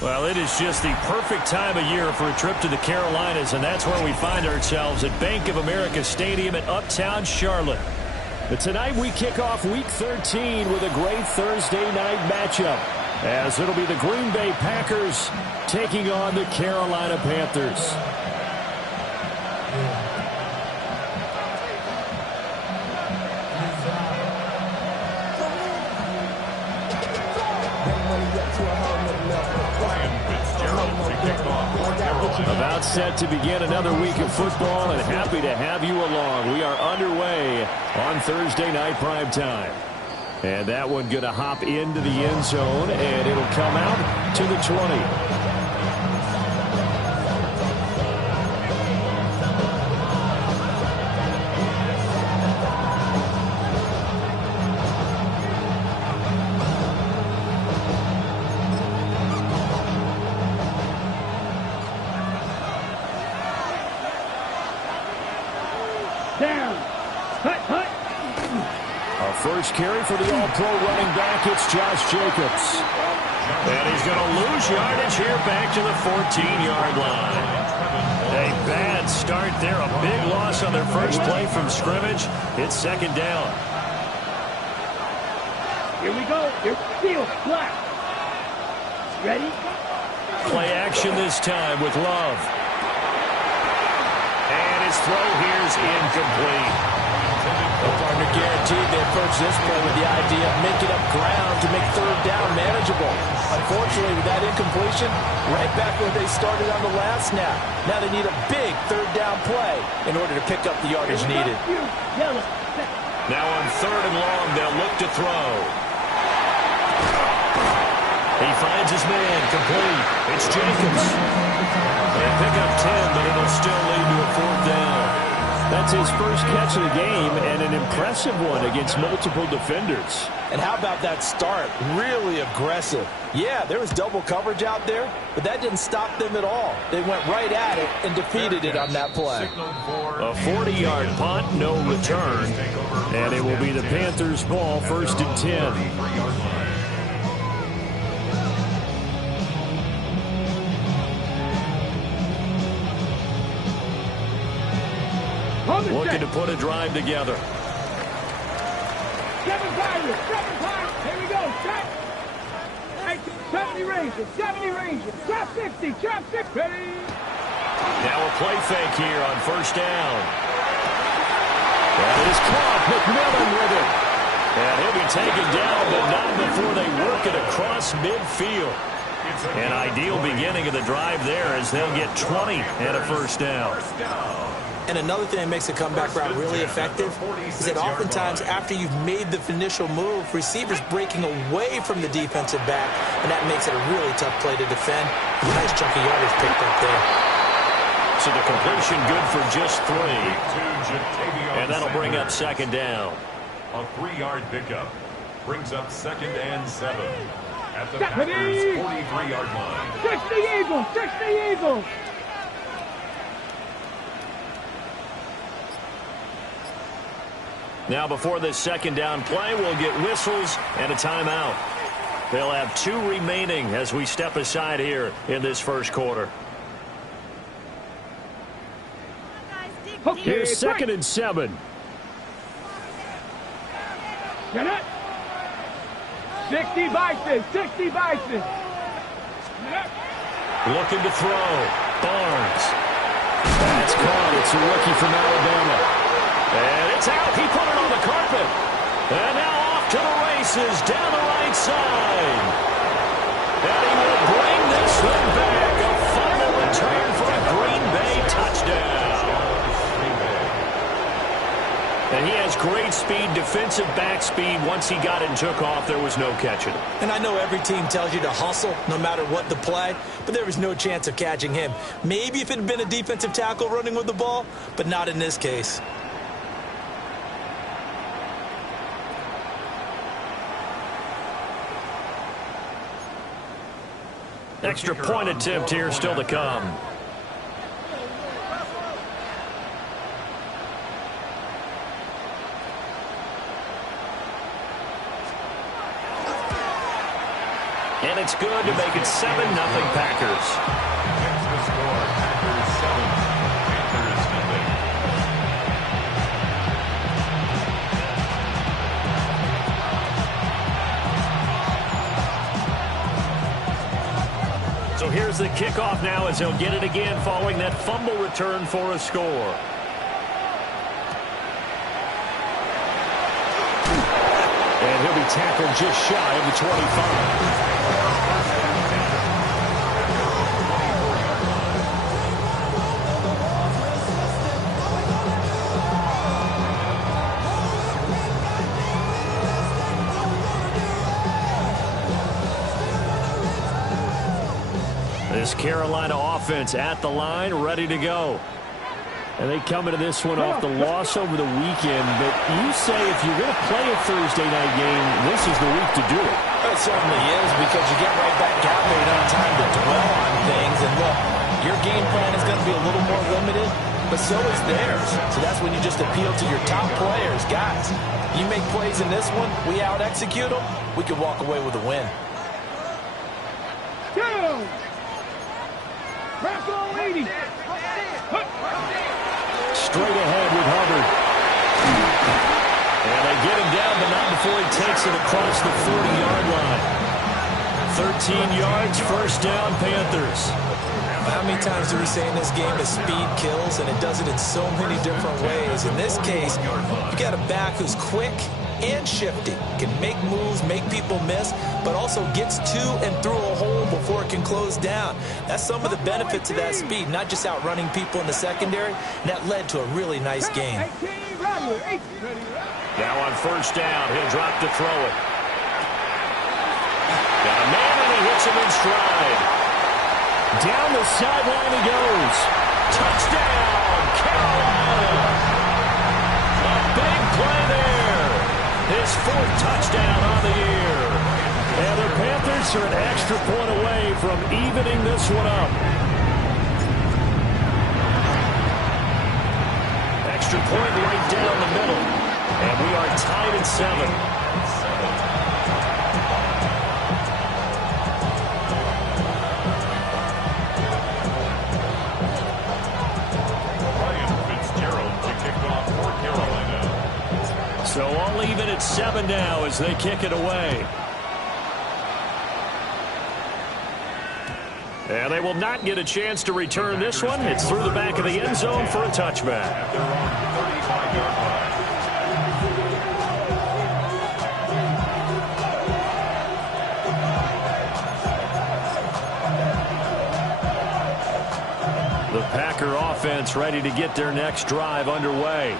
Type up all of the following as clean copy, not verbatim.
Well, it is just the perfect time of year for a trip to the Carolinas, and that's where we find ourselves at Bank of America Stadium in Uptown Charlotte. But tonight we kick off Week 13 with a great Thursday night matchup, as it'll be the Green Bay Packers taking on the Carolina Panthers. About set to begin another week of football, and happy to have you along. We are underway on Thursday night primetime. And that one going to hop into the end zone, and it'll come out to the 20. First carry for the all-pro running back, it's Josh Jacobs. And he's going to lose yardage here back to the 14-yard line. A bad start there, a big loss on their first play from scrimmage. It's second down. Here we go. Field, black. Ready? Play action this time with Love. And his throw here is incomplete. The partner guaranteed they approach this play with the idea of making up ground to make third down manageable. Unfortunately, with that incompletion, right back where they started on the last snap. Now they need a big third down play in order to pick up the yardage needed. Now on third and long, they'll look to throw. He finds his man, complete. It's Jacobs. They pick up 10, but it'll still lead to a fourth down. That's his first catch of the game, and an impressive one against multiple defenders. And how about that start? Really aggressive. Yeah, there was double coverage out there, but that didn't stop them at all. They went right at it and defeated it on that play. A 40-yard punt, no return, and it will be the Panthers' ball, first and 10. Looking to put a drive together. 7 times. Here we go. Trap. 70 ranges. 70 ranges. Trap 60. Trap 60. Ready. Now a play fake here on first down. That is caught. McMillan with it. And he'll be taken down, but not before they work it across midfield. An ideal beginning of the drive there as they'll get 20 and a first down. And another thing that makes a comeback route really effective is that oftentimes after you've made the initial move, receivers breaking away from the defensive back, and that makes it a really tough play to defend. A nice chunk of yardage picked up there. So the completion good for just 3. And that'll bring up second down. A 3-yard pickup brings up second and 7 at the Packers' 43-yard line. 60 Eagles! 60 Eagles! Now before this second down play, we'll get whistles and a timeout. They'll have 2 remaining as we step aside here in this first quarter. Okay, here's second and 7. Get it? 60 Bison. 60 Bison. Looking to throw. Barnes. That's caught. It's a rookie from Alabama. And it's out. He put it on the carpet. And now off to the races down the right side. And he will bring this one back. A final return for a Green Bay touchdown. And he has great speed, defensive back speed. Once he got it and took off, there was no catching him. And I know every team tells you to hustle no matter what the play, but there was no chance of catching him. Maybe if it had been a defensive tackle running with the ball, but not in this case. Extra point attempt here still to come. And it's good to make it 7-0 Packers. That's the score. Packers 7, Panthers nothing. So here's the kickoff now as he'll get it again following that fumble return for a score. And he'll be tackled just shy of the 25. This Carolina offense at the line, ready to go. And they come into this one off the loss over the weekend. But you say if you're going to play a Thursday night game, this is the week to do it. It certainly is, because you get right back out there. You don't have time to dwell on things. And look, your game plan is going to be a little more limited, but so is theirs. So that's when you just appeal to your top players. Guys, you make plays in this one, we out-execute them, we could walk away with a win. Straight ahead with Hubbard. And they get him down, but not before he takes it across the 40-yard line. 13 yards, first down, Panthers. How many times do we say in this game that speed kills, and it does it in so many different ways? In this case, you got a back who's quick and shifty, can make moves, make people miss, but also gets to and through a hole before it can close down. That's some of the benefits of that speed, not just outrunning people in the secondary, and that led to a really nice game. Now on first down, he'll drop to throw it. Got a man, and he hits him in stride. Down the sideline he goes. Touchdown, Carolina. A big play there. His 4th touchdown on the year. And the Panthers are an extra point away from evening this one up. Extra point right down the middle. And we are tied at 7. So all even at 7 now as they kick it away. And they will not get a chance to return this one. It's through the back of the end zone for a touchback. They're on 35-yard line. The Packer offense ready to get their next drive underway.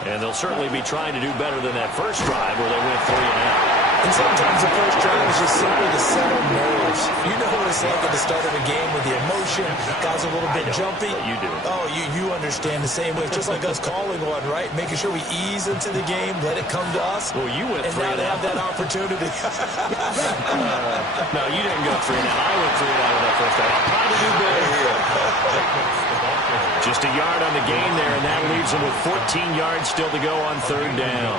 And they'll certainly be trying to do better than that first drive where they went 3 and out. And sometimes the first drive is just simply to settle nerves. You know what it's like at the start of a game with the emotion, guys are a little bit jumpy. You do. Oh, you understand the same way. It's just like us calling one, right? Making sure we ease into the game, let it come to us. Well, you went 3 and now and they out. have that opportunity. No, you didn't go 3 and out. I went 3 and out of that first drive. I'm trying to do better here. Just a yard on the gain there, and that leaves them with 14 yards still to go on 3rd down.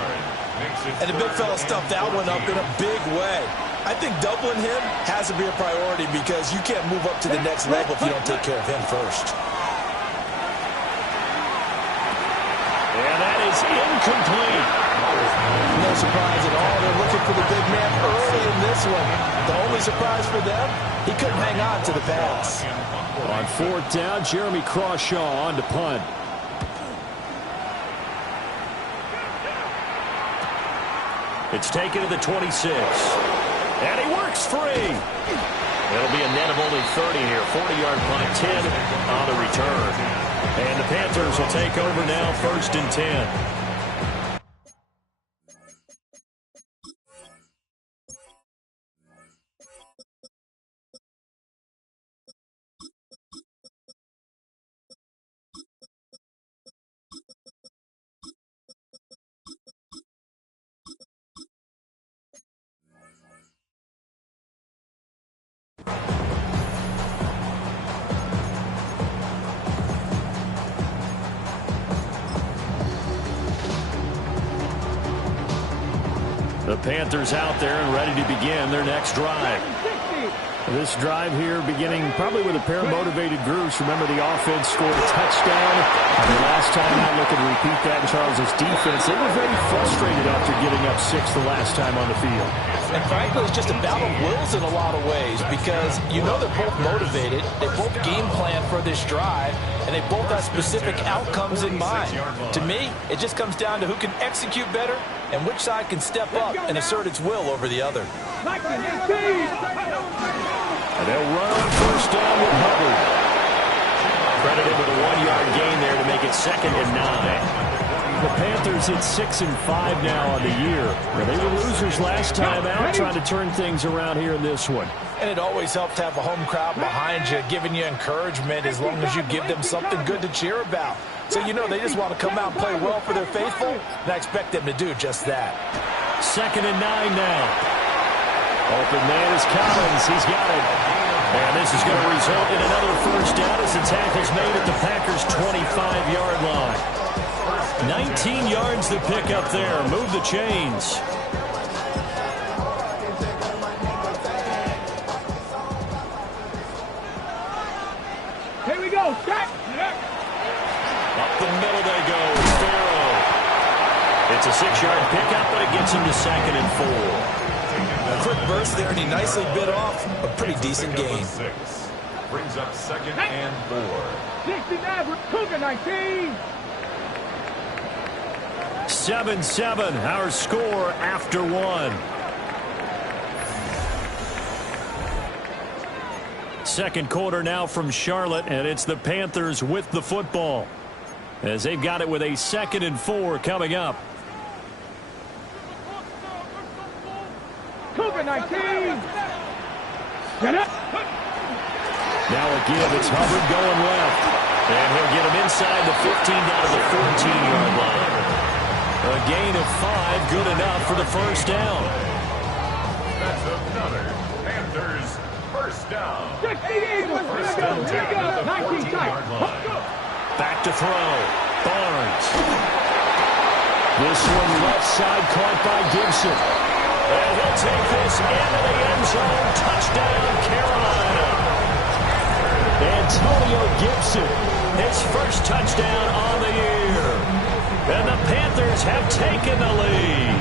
And the big fella stuffed that one up in a big way. I think doubling him has to be a priority because you can't move up to the next level if you don't take care of him first. And that is incomplete. No surprise at all. They're looking for the big man early in this one. The only surprise for them, he couldn't hang on to the pass. On 4th down, Jeremy Crawshaw on to punt. It's taken to the 26. And he works free. It'll be a net of only 30 here. 40-yard punt, 10 on the return. And the Panthers will take over now, 1st and 10. The Panthers out there and ready to begin their next drive. This drive here beginning probably with a pair of motivated groups. Remember, the offense scored a touchdown. The last time I look and repeat that in Charles's defense, they were very frustrated after giving up 6 the last time on the field. And frankly, it's just a battle of wills in a lot of ways because you know they're both motivated. They both game plan for this drive, and they both have specific outcomes in mind. To me, it just comes down to who can execute better and which side can step up and assert its will over the other. And they'll run on first down with Hubbard. Credited with a 1-yard gain there to make it 2nd and 9. The Panthers at 6-5 now on the year. Now, they were losers last time out, trying to turn things around here in this one. And it always helps to have a home crowd behind you, giving you encouragement as long as you give them something good to cheer about. So you know they just want to come out and play well for their faithful, and I expect them to do just that. 2nd and 9 now. Open man is Collins. He's got it. And this is going to result in another first down as the tackle's made at the Packers' 25-yard line. 19 yards the pick up there. Move the chains. Here we go. Check. Up the middle they go. Farrow. It's a 6-yard pickup, but it gets him to 2nd and 4. A quick burst there, and he nicely bit off a pretty decent gain. Brings up 2nd and 4. 69, Cougar 19. 7-7, our score after 1. Second quarter now from Charlotte, and it's the Panthers with the football as they've got it with a 2nd and 4 coming up. Cougar 19. Get up. Now again, it's Hubbard going left. And he'll get him inside the 15 down to the 14-yard line. A gain of 5, good enough for the first down. That's another Panthers first down. 60 Eagles. Here we go. Here we go. 19 tight. Back to throw. Barnes. This one left side caught by Gibson. And he'll take this into the end zone. Touchdown, Carolina. Antonio Gibson, his first touchdown on the year. And the Panthers have taken the lead.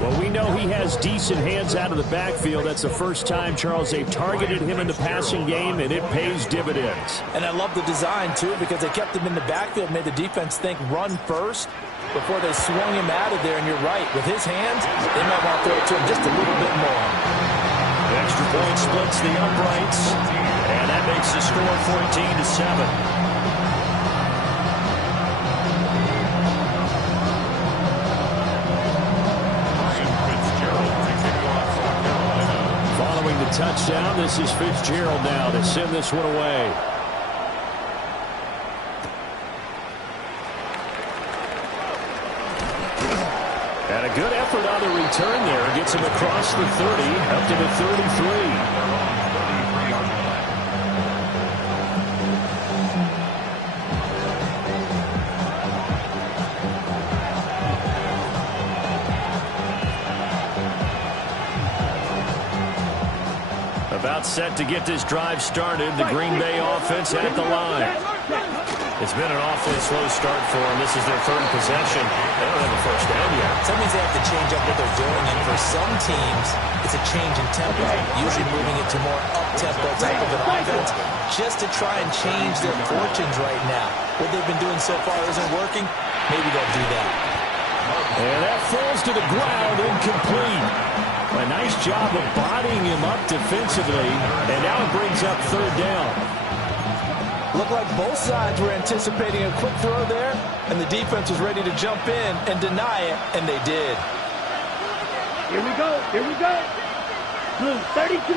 Well, we know he has decent hands out of the backfield. That's the first time, Charles, they've targeted him in the passing game, and it pays dividends. And I love the design, too, because they kept him in the backfield, made the defense think run first before they swung him out of there. And you're right, with his hands, they might want to throw it to him just a little bit more. The extra point splits the uprights, and that makes the score 14-7. Following the touchdown, this is Fitzgerald now to send this one away. And a good effort on the return there. Gets him across the 30, up to the 33. About set to get this drive started. The Green Bay offense at the line. It's been an awfully slow start for them. This is their third possession. They don't have a first down yet. So that means they have to change up what they're doing. And for some teams, it's a change in tempo, usually moving it to more up-tempo type of an offense, just to try and change their fortunes right now. What they've been doing so far isn't working. Maybe they'll do that. And that falls to the ground, incomplete. A nice job of bodying him up defensively, and now it brings up third down. Looked like both sides were anticipating a quick throw there, and the defense was ready to jump in and deny it, and they did. Here we go. Here we go. Blue 32.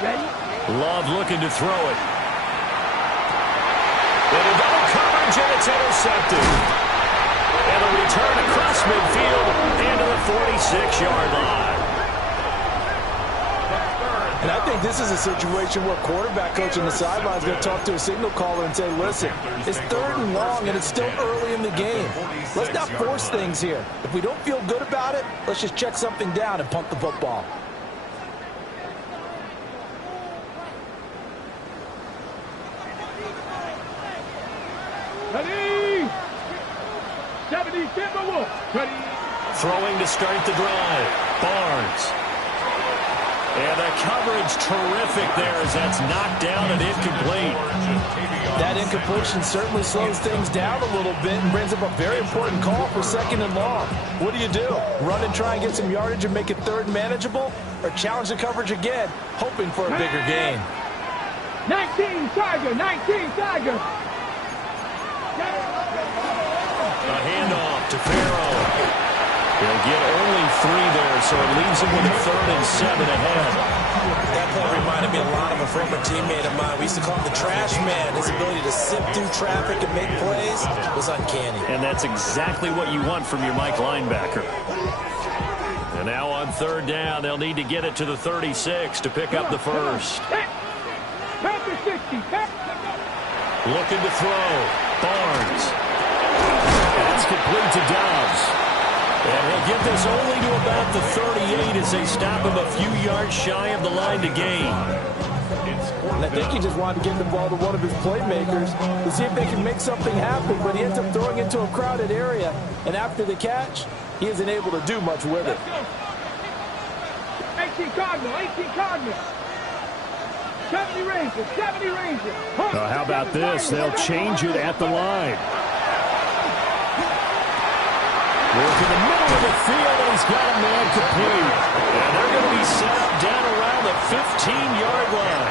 Ready? Love looking to throw it. Into double coverage, and it's intercepted. And a return across midfield into the 46-yard line. And I think this is a situation where quarterback coach on the sideline is going to talk to a signal caller and say, listen, it's 3rd and long and it's still early in the game. Let's not force things here. If we don't feel good about it, let's just check something down and punt the football. Ready? 70, Timberwolf. Ready? Throwing to start the drive. Barnes. And the coverage terrific there as that's knocked down and incomplete. That incompletion certainly slows things down a little bit and brings up a very important call for 2nd and long. What do? Run and try and get some yardage and make it 3rd manageable? Or challenge the coverage again, hoping for a bigger gain? 19 Tiger, 19 Tiger. A handoff to Farrell. He'll get only 3 there, so it leaves him with a 3rd and 7 ahead. That play reminded me a lot of a former teammate of mine. We used to call him the trash man. His ability to sift through traffic and make plays was uncanny. And that's exactly what you want from your Mike linebacker. And now on 3rd down, they'll need to get it to the 36 to pick up the first. Looking to throw. Barnes. That's complete to Dobbs. And he'll get this only to about the 38 as they stop him a few yards shy of the line to gain. And I think he just wanted to give the ball to one of his playmakers to see if they can make something happen, but he ends up throwing into a crowded area. And after the catch, he isn't able to do much with it. 18 Cardinal, 18 Cardinal. 70 Rangers, 70 Rangers. How about this? They'll change it at the line. Look in the middle of the field, and he's got a man complete. And they're going to be set up down around the 15-yard line.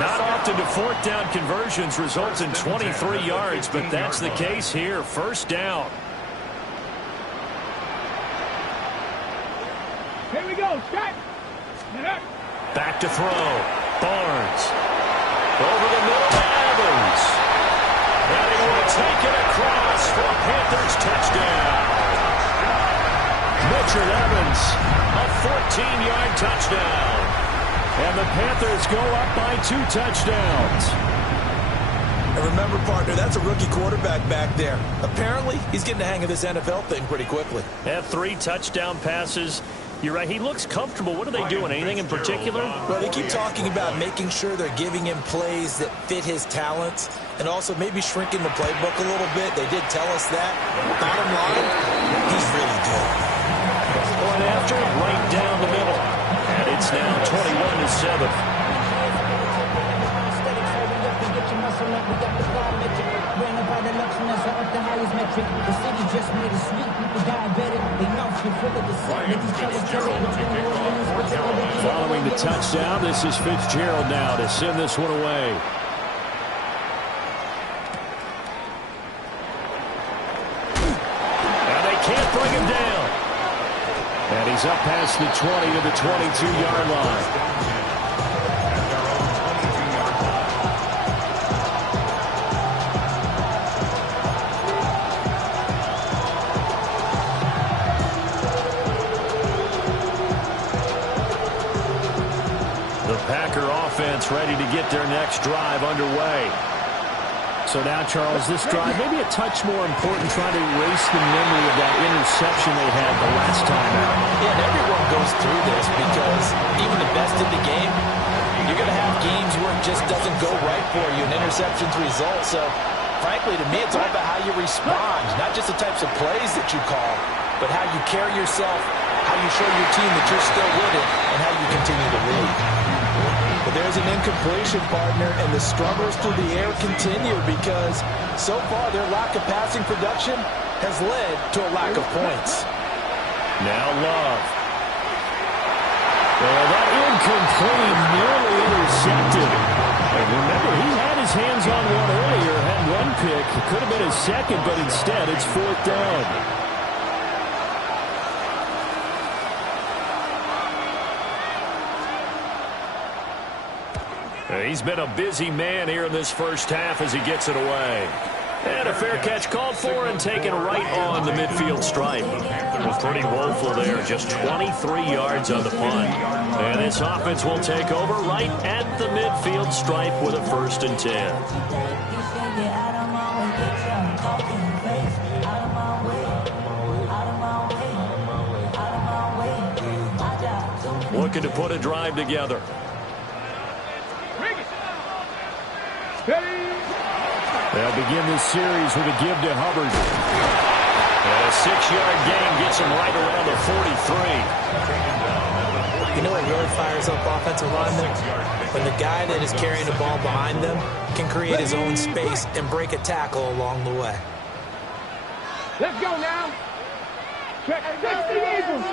Not often do 4th down conversions result in 23 yards, but that's the case here. 1st down. Here we go, Scott. Back to throw. Barnes. Over the middle to Evans. And he will take it across for a Panthers touchdown. Richard Evans, a 14-yard touchdown. And the Panthers go up by 2 touchdowns. And remember, partner, that's a rookie quarterback back there. Apparently, he's getting the hang of this NFL thing pretty quickly. Had 3 touchdown passes. You're right, he looks comfortable. What are they doing? Anything in particular? Well, they keep talking about making sure they're giving him plays that fit his talents and also maybe shrinking the playbook a little bit. They did tell us that. Bottom line, he's really good. Going after it right down the middle. And it's now 21-7. Following the touchdown, this is Fitzgerald now to send this one away. And they can't bring him down. And he's up past the 20 to the 22-yard line. Offense ready to get their next drive underway. So now, Charles, this drive maybe a touch more important, trying to erase the memory of that interception they had the last time out. Yeah, and everyone goes through this because even the best in the game, you're going to have games where it just doesn't go right for you, and interceptions result. So, frankly, to me, it's all about how you respond, not just the types of plays that you call, but how you carry yourself, how you show your team that you're still with it, and how you continue to lead. But there's an incompletion, partner, and the struggles through the air continue because so far their lack of passing production has led to a lack of points. Now Love. Well, that incomplete nearly intercepted. And remember, he had his hands on one earlier, had one pick. It could have been his second, but instead it's 4th down. He's been a busy man here in this first half as he gets it away. And a fair catch called for and taken right on the midfield stripe. It was pretty woeful there, just 23 yards on the punt. And this offense will take over right at the midfield stripe with a 1st and 10. Looking to put a drive together. They'll begin this series with a give to Hubbard. And a 6-yard gain gets him right around the 43. You know what really fires up offensive linemen? When the guy that is carrying the ball behind them can create his own space and break a tackle along the way. Let's go now. Check 60 Eagles.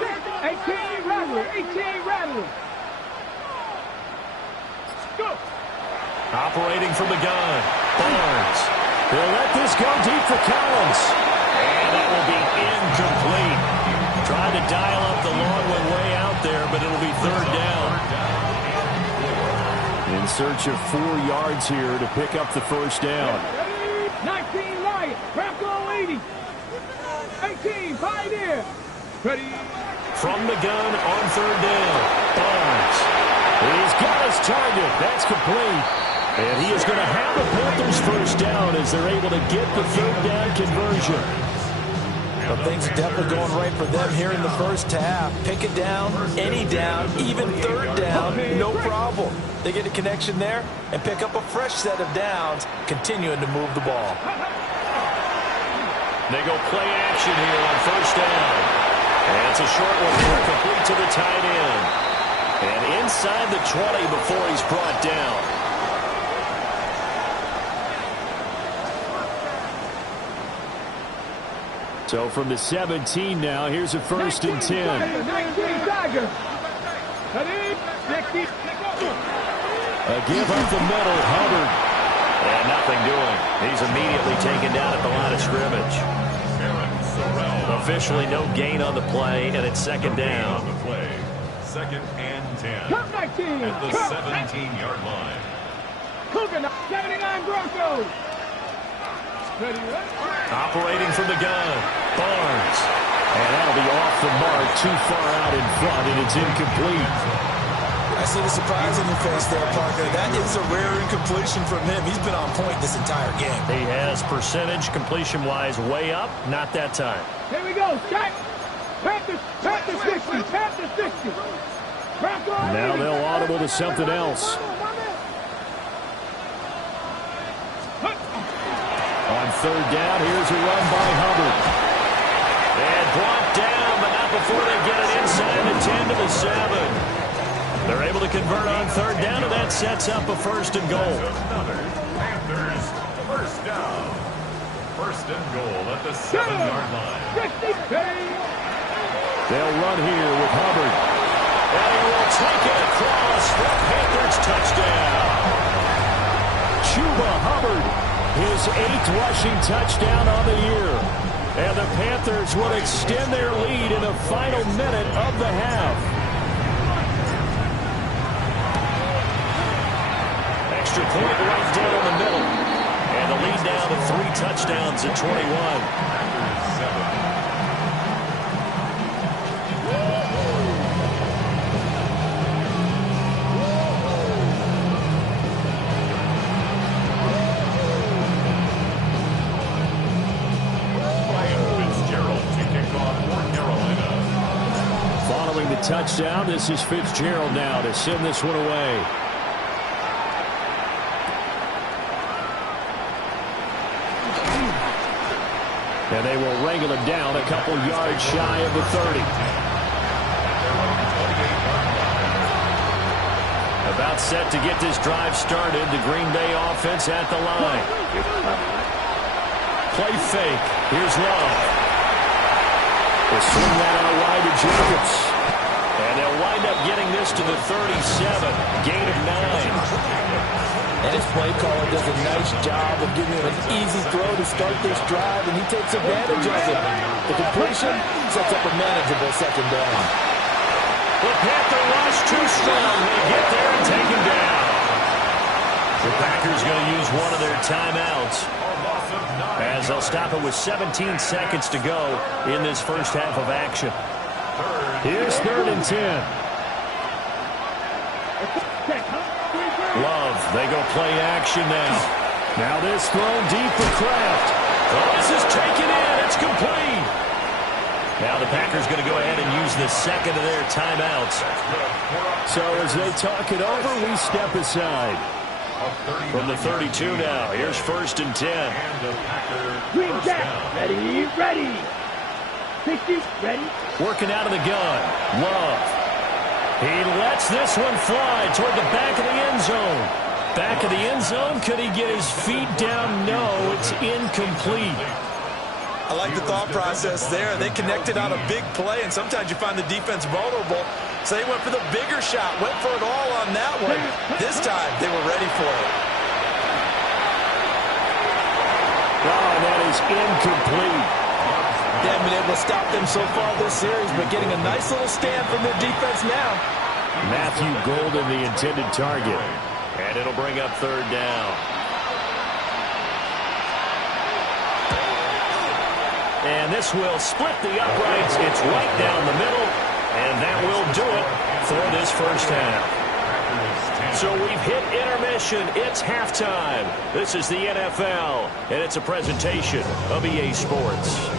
18 Rattler. 18 Rattler. Go. Operating from the gun. Barnes. They'll let this go deep for Collins. And that will be incomplete. Tried to dial up the long one way out there, but it'll be 3rd down. In search of 4 yards here to pick up the 1st down. 19 Lions. Bronco 80. 18 Pioneer. Ready. From the gun on 3rd down. Barnes. He's got his target. That's complete. And he is going to have the Panthers 1st down as they're able to get the 3rd down conversion. Well, things are definitely going right for them here in the 1st half. Pick it down, any down, even 3rd down, no problem. They get a connection there and pick up a fresh set of downs, continuing to move the ball. They go play action here on 1st down. And it's a short one here, complete to the tight end. And inside the 20 before he's brought down. So from the 17 now, here's a 1st and 10. 19 Tiger. A give up the middle, Hubbard. And nothing doing. He's immediately taken down at the line of scrimmage. Officially no gain on the play, and it's 2nd down. 2nd and 10. Come 19. At the 17-yard line. Cougar 79 Broncos. Operating from the gun. Barnes. And that'll be off the mark, too far out in front, and it's incomplete. I see the surprise in your face there, Parker. That is a rare incompletion from him. He's been on point this entire game. He has percentage completion-wise way up. Not that time. Here we go. Check. Panthers 60. Panthers 60. Now they'll audible to something else. On 3rd down, here's a run by Hubbard. And brought down, but not before they get it inside the 10 to the 7. They're able to convert on 3rd down, and that sets up a 1st and goal. Panthers 1st down. 1st and goal at the 7-yard line. They'll run here with Hubbard. And he will take it across for Panthers touchdown. Chuba Hubbard, his 8th rushing touchdown on the year. And the Panthers will extend their lead in the final minute of the half. Extra point right down the middle. And the lead down to 3 touchdowns at 21. Following the touchdown, this is Fitzgerald now to send this one away. And they will wrangle him down a couple yards shy of the 30. About set to get this drive started. The Green Bay offense at the line. Play fake. Here's Love. They'll swing that out wide to Jacobs. And they'll wind up getting this to the 37. Gain of 9. And his play caller does a nice job of giving him an easy throw to start this drive, and he takes advantage of it. The completion sets up a manageable 2nd down. The Panther rush too strong. They get there and take him down. The Packers going to use one of their timeouts. as they'll stop it with 17 seconds to go in this first half of action. Here's 3rd and 10. Love, they go play action now. Now this thrown deep for Kraft. Oh, this is taken in. It's complete. Now the Packers going to go ahead and use the second of their timeouts. So as they talk it over, we step aside. From the 32 now, here's 1st and 10. Green Jack, ready, ready. 60, ready. Working out of the gun. Love. He lets this one fly toward the back of the end zone. Back of the end zone. Could he get his feet down? No, it's incomplete. I like the thought process there. They connected on a big play, and sometimes you find the defense vulnerable. So they went for the bigger shot, went for it all on that one. This time, they were ready for it. Oh, that is incomplete. They haven't been able to stop them so far this series, but getting a nice little stand from their defense now. Matthew Golden, the intended target. And it'll bring up 3rd down. And this will split the uprights. It's right down the middle. And that will do it for this first half. So we've hit intermission. It's halftime. This is the NFL, and it's a presentation of EA Sports.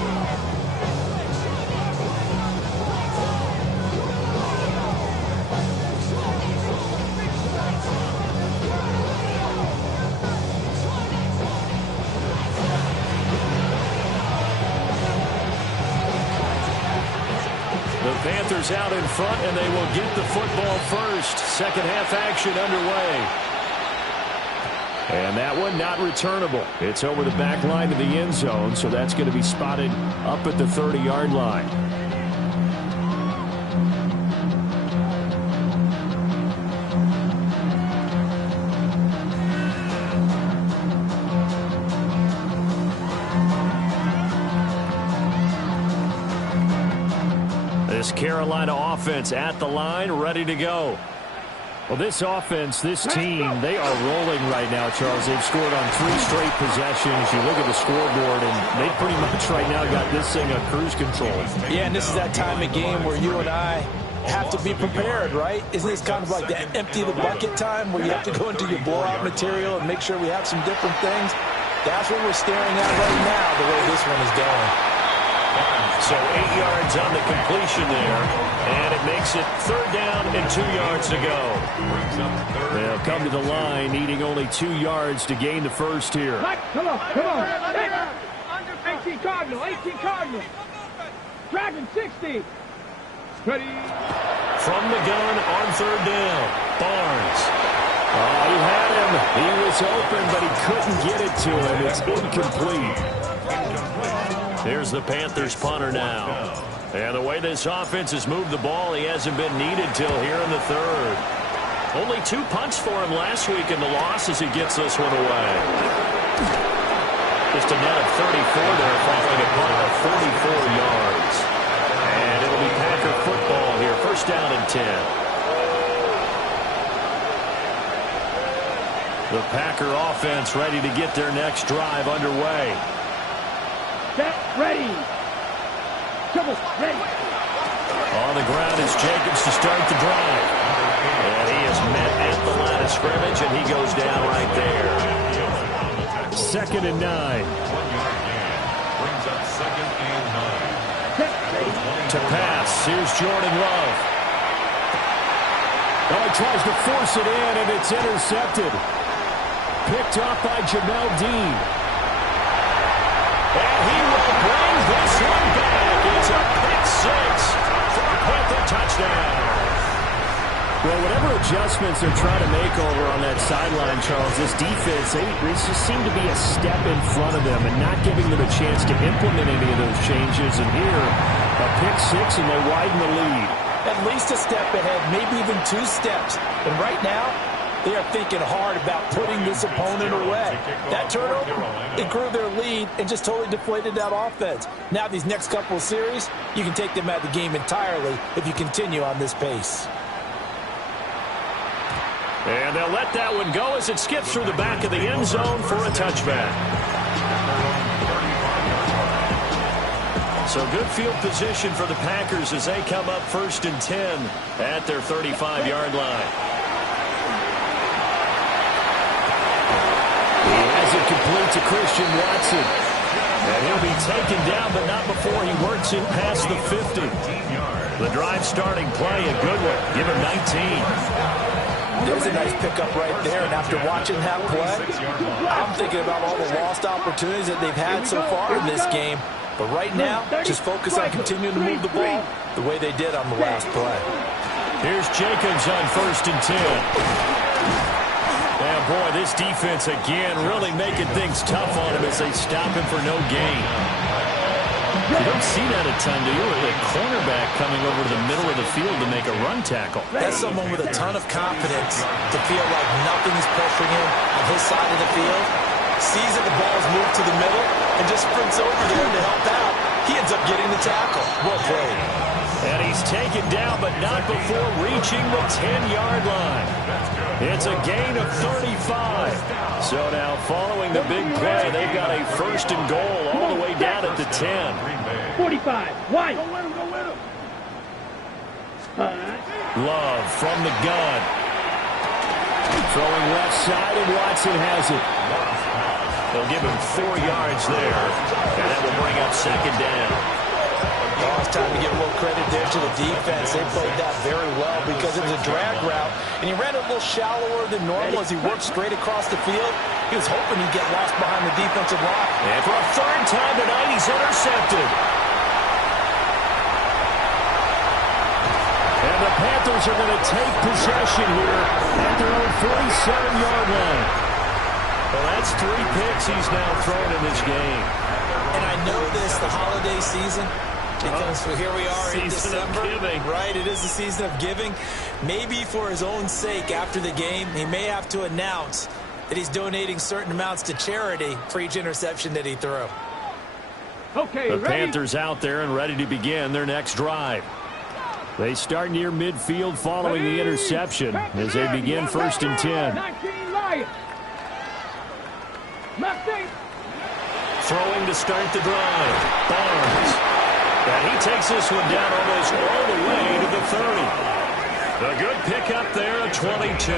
Panthers out in front, and they will get the football first. Second half action underway. And that one not returnable. It's over the back line of the end zone, so that's going to be spotted up at the 30-yard line. Carolina offense at the line, ready to go. Well, this offense, this team, they are rolling right now, Charles. They've scored on 3 straight possessions. You look at the scoreboard, and they pretty much right now got this thing on cruise control. Yeah, and this is that time of game where you and I have to be prepared, right? Isn't this kind of like the empty the bucket time where you have to go into your blowout material and make sure we have some different things? That's what we're staring at right now, the way this one is going. So 8 yards on the completion there, and it makes it 3rd down and 2 yards to go. They'll come to the line, needing only 2 yards to gain the first here. Come on. 18 Cardinal. Dragon 60. Ready. From the gun on 3rd down, Barnes. Oh, he had him. He was open, but he couldn't get it to him. It's incomplete. Here's the Panthers punter now. And the way this offense has moved the ball, he hasn't been needed till here in the 3rd. Only 2 punts for him last week in the loss as he gets this one away. Just a net of 34 there, following a punt of 44 yards. And it'll be Packer football here. 1st down and 10. The Packer offense ready to get their next drive underway. Set, ready. Double, ready. On the ground is Jacobs to start the drive. And he is met at the line of scrimmage, and he goes down right there. 2nd and 9. Brings up 2nd and 9. To pass, here's Jordan Love. Oh, he tries to force it in, and it's intercepted. Picked off by Jamel Dean. And he will bring this one back. It's a pick 6 for a Panther touchdown. Well, whatever adjustments they're trying to make over on that sideline, Charles, this defense, they just seem to be a step in front of them and not giving them a chance to implement any of those changes. And here, a pick 6, and they widen the lead. At least a step ahead, maybe even 2 steps. And right now, they are thinking hard about putting this opponent away. That turnover, it grew their lead and just totally deflated that offense. Now these next couple of series, you can take them out of the game entirely if you continue on this pace. And they'll let that one go as it skips through the back of the end zone for a touchback. So good field position for the Packers as they come up 1st and 10 at their 35-yard line. He has it complete to Christian Watson. And he'll be taken down, but not before he works it past the 50. The drive starting play, a good one. Give him 19. There's a nice pickup right there, and after watching that play, I'm thinking about all the lost opportunities that they've had so far in this game. But right now, just focus on continuing to move the ball the way they did on the last play. Here's Jacobs on 1st and 10. And boy, this defense again really making things tough on him as they stop him for no gain. You don't see that a ton, do you? With a cornerback coming over to the middle of the field to make a run tackle. That's someone with a ton of confidence to feel like nothing is pressuring him on his side of the field. Sees that the ball is moved to the middle and just sprints over there to help out. He ends up getting the tackle. Well played. And he's taken down, but not before reaching the 10-yard line. It's a gain of 35. So now following the big play, they've got a 1st and goal all the way down at the 10. 45. Wide. Love from the gun. Throwing left side, and Watson has it. They'll give him 4 yards there, and that will bring up 2nd down. Oh, it's time to give a little credit there to the defense. They played that very well because it was a drag route, and he ran a little shallower than normal as he worked straight across the field. He was hoping he'd get lost behind the defensive line. And for a 3rd time tonight, he's intercepted. And the Panthers are going to take possession here at their own 47-yard line. Well, that's 3 picks he's now thrown in this game. And I know this, the holiday season, because here we are in December, right? It is the season of giving. Maybe for his own sake, after the game, he may have to announce that he's donating certain amounts to charity for each interception that he threw. Okay, the ready? Panthers out there and ready to begin their next drive. They start near midfield following the interception as they begin 1st and 10. 19 Lions. Throwing to start the drive. Barnes. And he takes this one down almost all the way to the 30. A good pickup there at 22.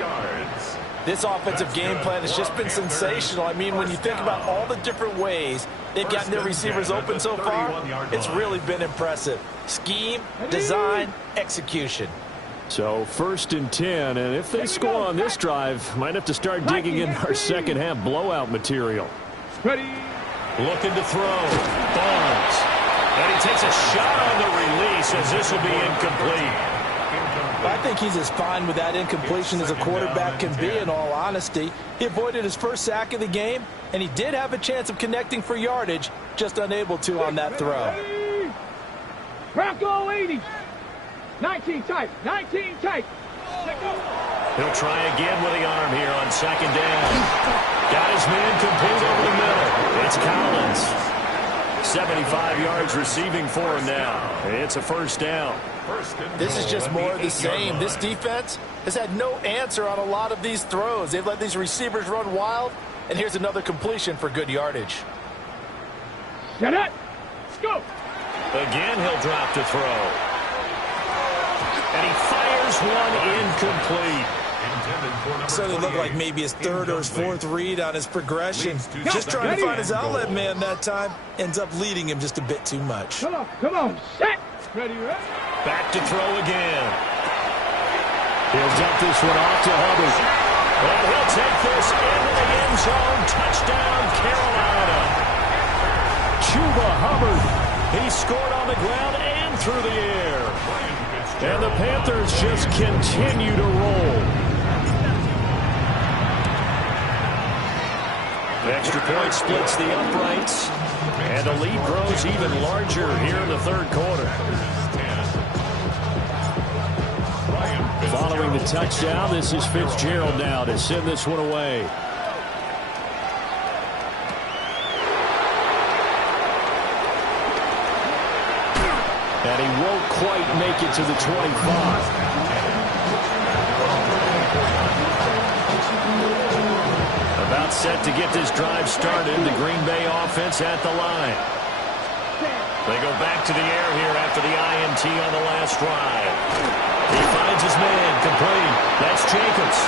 yards. This offensive game plan has just been sensational. I mean, when you think about all the different ways they've gotten their receivers open so far, it's really been impressive. Scheme, design, execution. So 1st and 10, and if they score on this drive, might have to start digging in our second half blowout material. Ready? Looking to throw. Barnes. And he takes a shot on the release as this will be incomplete. I think he's as fine with that incompletion as a quarterback can be, in all honesty. He avoided his first sack of the game, and he did have a chance of connecting for yardage, just unable to on that throw. Bronco 80. 19 tight. 19 tight. He'll try again with the arm here on 2nd down. Got his man complete over the middle. It's Collins. 75 yards receiving for him now. It's a 1st down. This is just more of the same. This defense has had no answer on a lot of these throws. They've let these receivers run wild, and here's another completion for good yardage. Set it. Let's go. Again, he'll drop to throw. And he fires one incomplete. So they look like maybe his 3rd or his 4th read on his progression. Just trying to find his outlet man that time. Ends up leading him just a bit too much. Come on, come on. Set. Ready, ready. Back to throw again. He'll dump this one off to Hubbard. And he'll take this into the end zone. Touchdown, Carolina. Chuba Hubbard. He scored on the ground and through the air. And the Panthers just continue to roll. The extra point splits the uprights. And the lead grows even larger here in the 3rd quarter. Following the touchdown, this is Fitzgerald now to send this one away. And he won't quite make it to the 25. About It's set to get this drive started. The Green Bay offense at the line. They go back to the air here after the INT on the last drive. He finds his man, complete. That's Jacobs.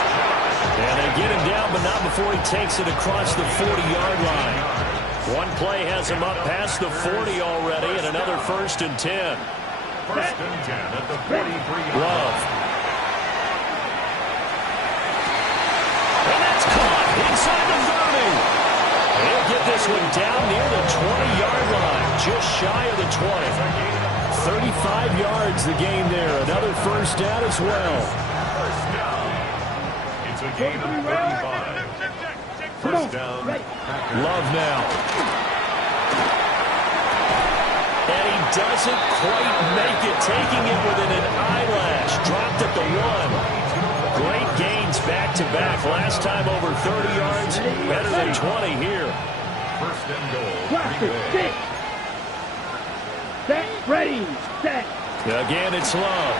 And they get him down, but not before he takes it across the 40-yard line. One play has him up past the 40 already, and another 1st and 10. 1st and 10 at the 43-yard line. Love. And that's caught inside the 30. He'll get this one down near the 20-yard line, just shy of the 20. 35 yards the game there. Another 1st down as well. 1st down. It's a gain of 35. 1st down. Love now. And he doesn't quite make it, taking it within an eyelash. Dropped at the 1. Great gains back-to-back. Last time over 30 yards, better than 20 here. 1st and goal. Sit. Set, ready, set. Again, it's Love.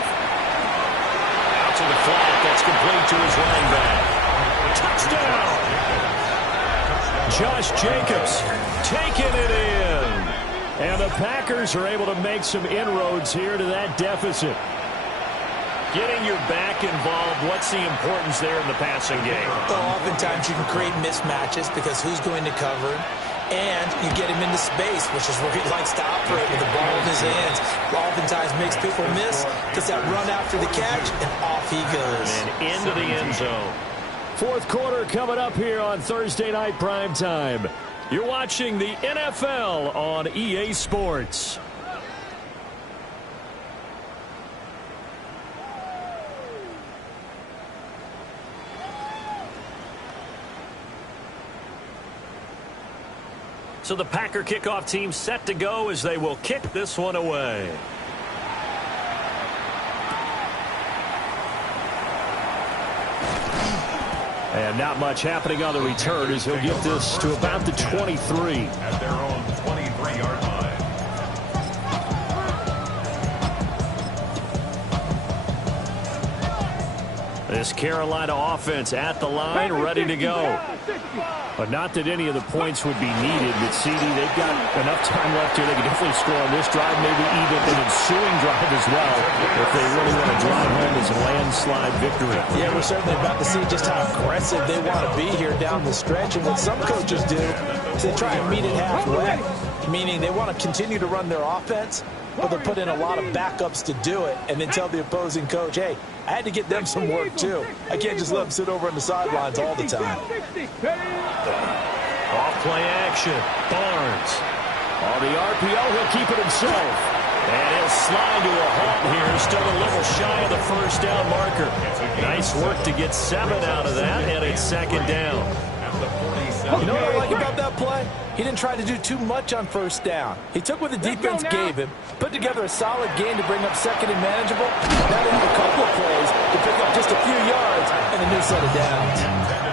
Out to the flat. That's complete to his running back. Touchdown! Josh Jacobs taking it in. And the Packers are able to make some inroads here to that deficit. Getting your back involved, what's the importance there in the passing game? Well, oftentimes you can create mismatches because who's going to cover him, and you get him into space, which is where he likes to operate with the ball in his hands. Oftentimes makes people miss, gets that run after the catch, and off he goes. And into the end zone. 4th quarter coming up here on Thursday Night Primetime. You're watching the NFL on EA Sports. So the Packer kickoff team set to go as they will kick this one away. And not much happening on the return as he'll get this to about the 23. At their own 23-yard line. This Carolina offense at the line, ready to go. But not that any of the points would be needed. But CD, they've got enough time left here. They can definitely score on this drive, maybe even an ensuing drive as well, if they really want to drive home as a landslide victory. Yeah, we're certainly about to see just how aggressive they want to be here down the stretch. And what some coaches do is they try and meet it halfway, meaning they want to continue to run their offense, but they'll put in a lot of backups to do it and then tell the opposing coach, hey, I had to get them some work too. I can't just let them sit over on the sidelines all the time. Off play action. Barnes. On the RPO, he'll keep it himself. And he'll slide to a halt here. Still a little shy of the 1st down marker. Nice work to get 7 out of that, and it's 2nd down. You know what I like about that play? He didn't try to do too much on 1st down. He took what the defense gave him, put together a solid game to bring up 2nd and manageable. Now they have a couple of plays to pick up just a few yards and a new set of downs.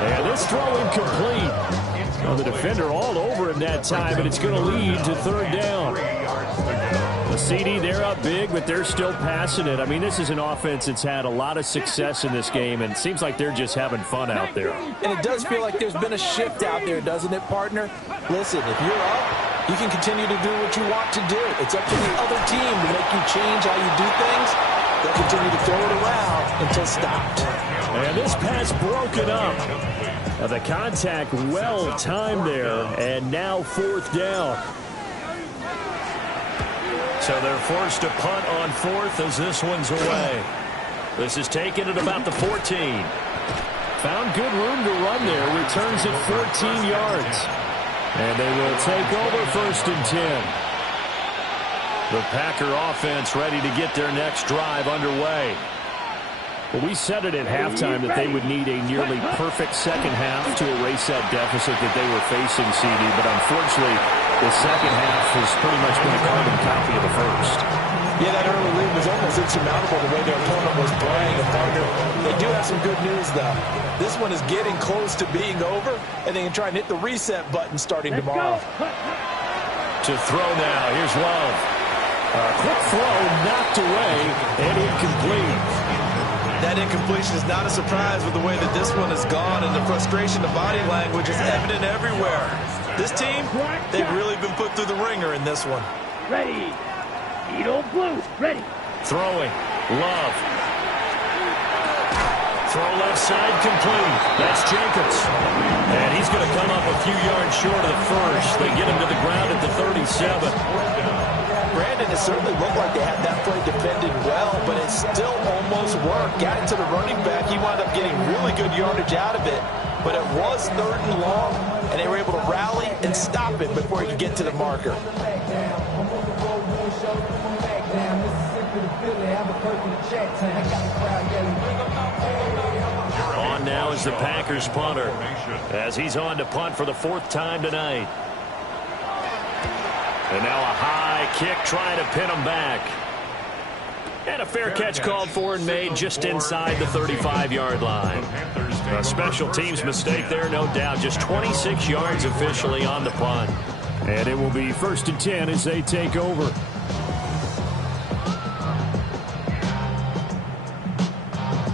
And this throw incomplete. Well, the defender all over him that time, and it's going to lead to 3rd down. The CD, they're up big, but they're still passing it. I mean, this is an offense that's had a lot of success in this game, and it seems like they're just having fun out there. And it does feel like there's been a shift out there, doesn't it, partner? Listen, if you're up, you can continue to do what you want to do. It's up to the other team to make you change how you do things. They'll continue to throw it around until stopped. And this pass broken up. The contact well timed there, and now 4th down. So they're forced to punt on 4th as this one's away. This is taken at about the 14. Found good room to run there. Returns at 14 yards. And they will take over 1st and 10. The Packer offense ready to get their next drive underway. Well, we said it at halftime that they would need a nearly perfect second half to erase that deficit that they were facing, CD. But unfortunately, the second half has pretty much been a carbon copy of the first. Yeah, that early lead was almost insurmountable the way their opponent was playing. And partner, they do have some good news, though. This one is getting close to being over, and they can try and hit the reset button starting tomorrow. To throw now. Here's Love. A quick throw knocked away and incomplete. That incompletion is not a surprise with the way that this one has gone, and the frustration, the body language is evident everywhere. This team, they've really been put through the ringer in this one. Ready. Edo blue. Ready. Throwing. Love. Throw left side complete. That's Jacobs. And he's going to come up a few yards short of the first. They get him to the ground at the 37. Brandon, it certainly looked like they had that play defended well, but it still almost worked. Got it to the running back. He wound up getting really good yardage out of it, but it was 3rd and long, and they were able to rally and stop it before he could get to the marker. On now is the Packers punter, as he's on to punt for the 4th time tonight. And now a high kick trying to pin him back. And a fair catch called for and made just inside the 35-yard line. A special teams mistake there, no doubt. Just 26 yards officially on the punt. And it will be 1st and 10 as they take over.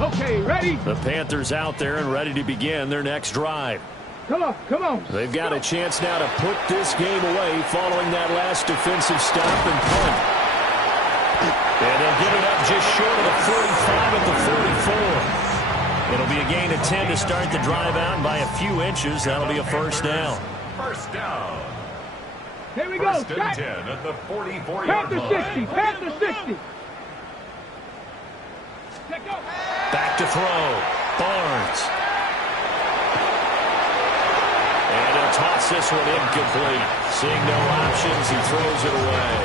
Okay, ready? The Panthers out there and ready to begin their next drive. Come on, come on. They've got a chance now to put this game away following that last defensive stop and punt. And they'll get it up just short of the 45 at the 44. It'll be a gain of 10 to start the drive out, and by a few inches, that'll be a 1st down. 1st down. Here we go. 1st and 10 at the 44-yard Panther line. 60. Panther 60. Back to throw. Barnes. And he'll toss this one incomplete. Seeing no options, he throws it away.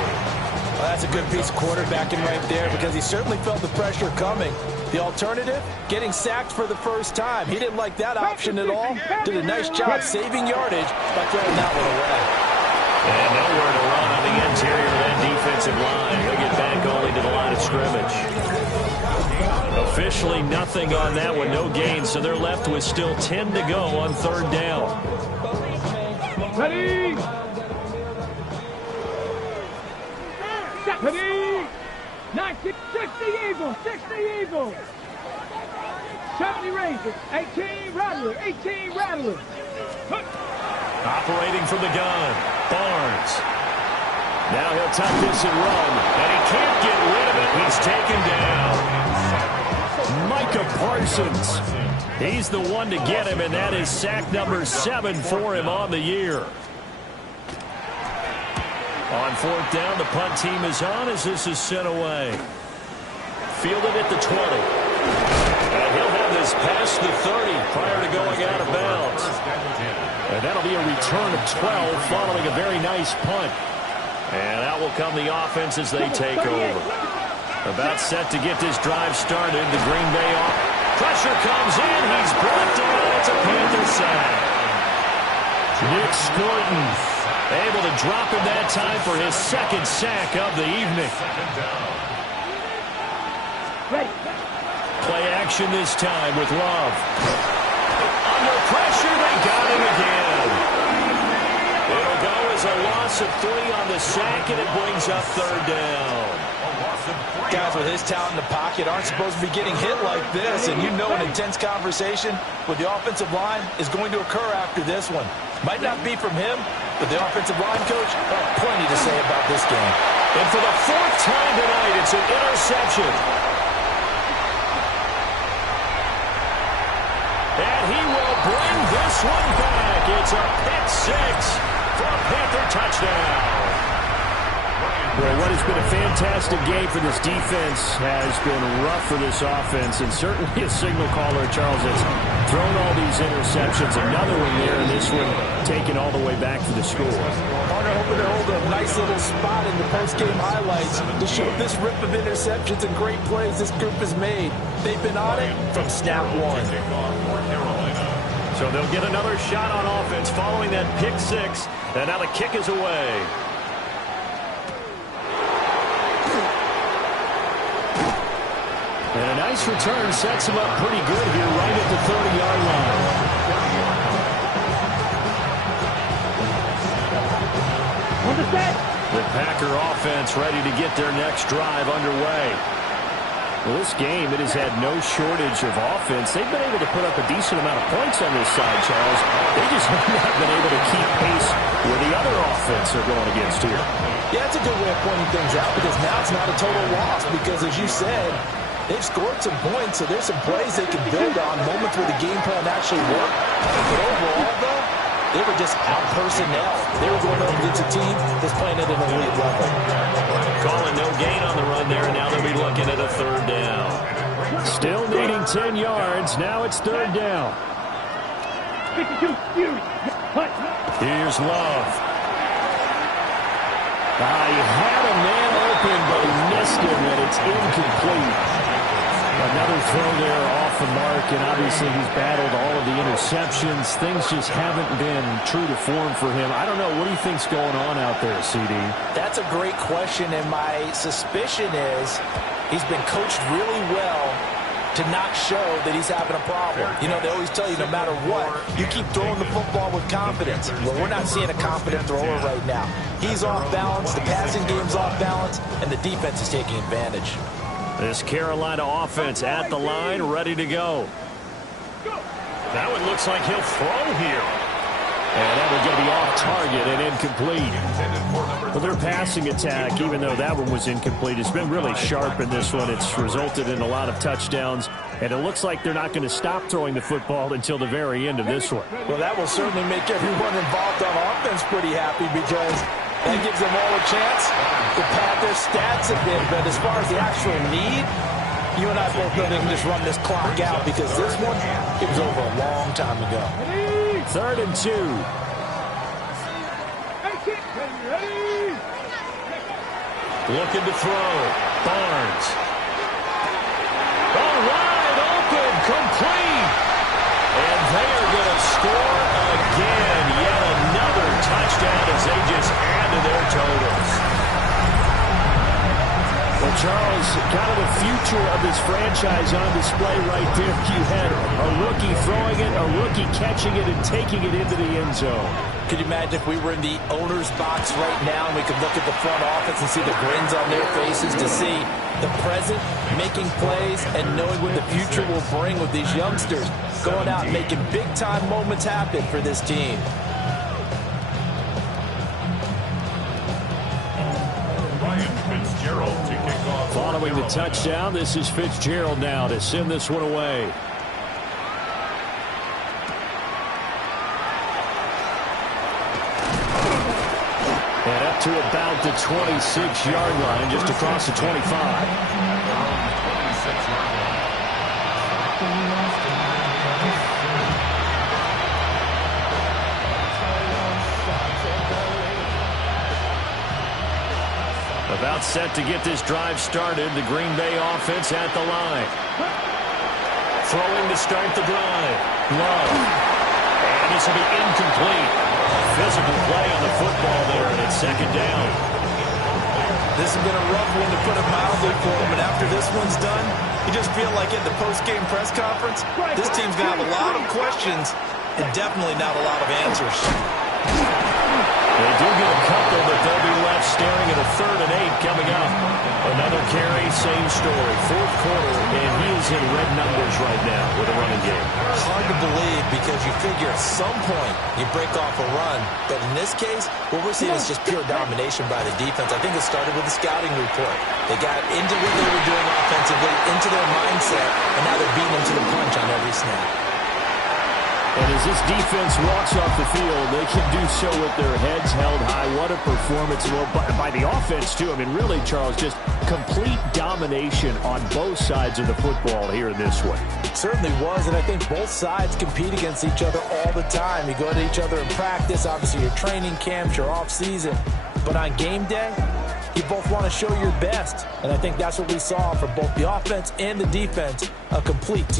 Well, that's a good piece of quarterbacking right there, because he certainly felt the pressure coming. The alternative, getting sacked for the 1st time. He didn't like that option at all. Did a nice job saving yardage by throwing that one away. And nowhere to run on the interior of that defensive line. They get back only to the line of scrimmage. Officially nothing on that one, no gain, so they're left with still 10 to go on 3rd down. Ready? Ready? 60 Eagles, 60 Eagles. 70 Rangers, 18 Rattlers, 18 Rattlers. Operating from the gun, Barnes. Now he'll tuck this and run, and he can't get rid of it. He's taken down. Micah Parsons. He's the one to get him, and that is sack number 7 for him on the year. On 4th down, the punt team is on as this is sent away. Fielded at the 20. And he'll have this past the 30 prior to going out of bounds. And that'll be a return of 12 following a very nice punt. And out will come the offense as they take over. About set to get this drive started. The Green Bay off. Pressure comes in. He's brought down. It's a Panther sack. Nick Scorton able to drop him that time for his 2nd sack of the evening. Play action this time with Love. Under pressure, they got him again. It'll go as a loss of 3 on the sack, and it brings up 3rd down. Guys with his talent in the pocket aren't supposed to be getting hit like this, and you know an intense conversation with the offensive line is going to occur after this one. Might not be from him, but the offensive line coach have plenty to say about this game. And for the 4th time tonight, it's an interception. And he will bring this one back. It's a pick 6 for a Panther touchdown. Well, what has been a fantastic game for this defense has been rough for this offense, and certainly a signal caller, Charles, has thrown all these interceptions. Another one there, and this one taken all the way back for the score. Partner hoping to hold a nice little spot in the post-game highlights to show this rip of interceptions and great plays this group has made. They've been on it from snap 1. So they'll get another shot on offense following that pick 6, and now the kick is away. And a nice return sets him up pretty good here right at the 30-yard line. On the set. The Packer offense ready to get their next drive underway. Well, this game, it has had no shortage of offense. They've been able to put up a decent amount of points on this side, Charles. They just have not been able to keep pace with the other offense they're going against here. Yeah, it's a good way of pointing things out because now it's not a total loss because, as you said, they've scored some points, so there's some plays they can build on, moments where the game plan actually worked. But overall, though, they were just out personnel. They were going up against a team that's playing at an elite level. Calling no gain on the run there, and now they'll be looking at a third down. Still needing 10 yards. Now it's third down. 52, Here's Love. He had a man open, but he missed him, and it's incomplete. Another throw there off the mark, and obviously he's battled all of the interceptions. Things just haven't been true to form for him. I don't know. What do you think's going on out there, CD? That's a great question, and my suspicion is he's been coached really well to not show that he's having a problem. You know, they always tell you no matter what, you keep throwing the football with confidence. Well, we're not seeing a confident thrower right now. He's off balance, the passing game's off balance, and the defense is taking advantage. This Carolina offense at the line, ready to go. Now it looks like he'll throw here. And that was going to be off target and incomplete. Well, their passing attack, even though that one was incomplete, has been really sharp in this one. It's resulted in a lot of touchdowns. And it looks like they're not going to stop throwing the football until the very end of this one. Well, that will certainly make everyone involved on offense pretty happy because that gives them all a chance to pad their stats a bit. But as far as the actual need, you and I both know they can just run this clock out because this one, it was over a long time ago. 3rd and 2. Looking to throw. Barnes. Oh, wide open, complete. And they are going to score again. Yet another touchdown as they just add to their totals. Well, Charles, kind of the future of this franchise on display right there. You had a rookie throwing it, a rookie catching it, and taking it into the end zone. Could you imagine if we were in the owner's box right now and we could look at the front office and see the grins on their faces to see the present making plays and knowing what the future will bring with these youngsters going out and making big-time moments happen for this team. Following the touchdown, this is Fitzgerald now to send this one away. And up to about the 26-yard line, just across the 25. About set to get this drive started. The Green Bay offense at the line. Throwing to start the drive. Love. And this will be incomplete. Physical play on the football there, and it's 2nd down. This has been a rough one to put it mildly for him, and after this one's done, you just feel like at the post-game press conference, this team's going to have a lot of questions and definitely not a lot of answers. They do get a couple, but they'll be left staring at a 3rd and 8 coming up. Another carry, same story. 4th quarter, and he is in red numbers right now with a running game. Hard to believe because you figure at some point you break off a run. But in this case, what we're seeing is just pure domination by the defense. I think it started with the scouting report. They got into what they were doing offensively, into their mindset, and now they're beating them to the punch on every snap. And as this defense walks off the field, they can do so with their heads held high. What a performance. Well, by the offense, too. I mean, really, Charles, just complete domination on both sides of the football here in this one. Certainly was, and I think both sides compete against each other all the time. You go to each other in practice, obviously your training camps, your off-season. But on game day, you both want to show your best. And I think that's what we saw from both the offense and the defense, a complete team.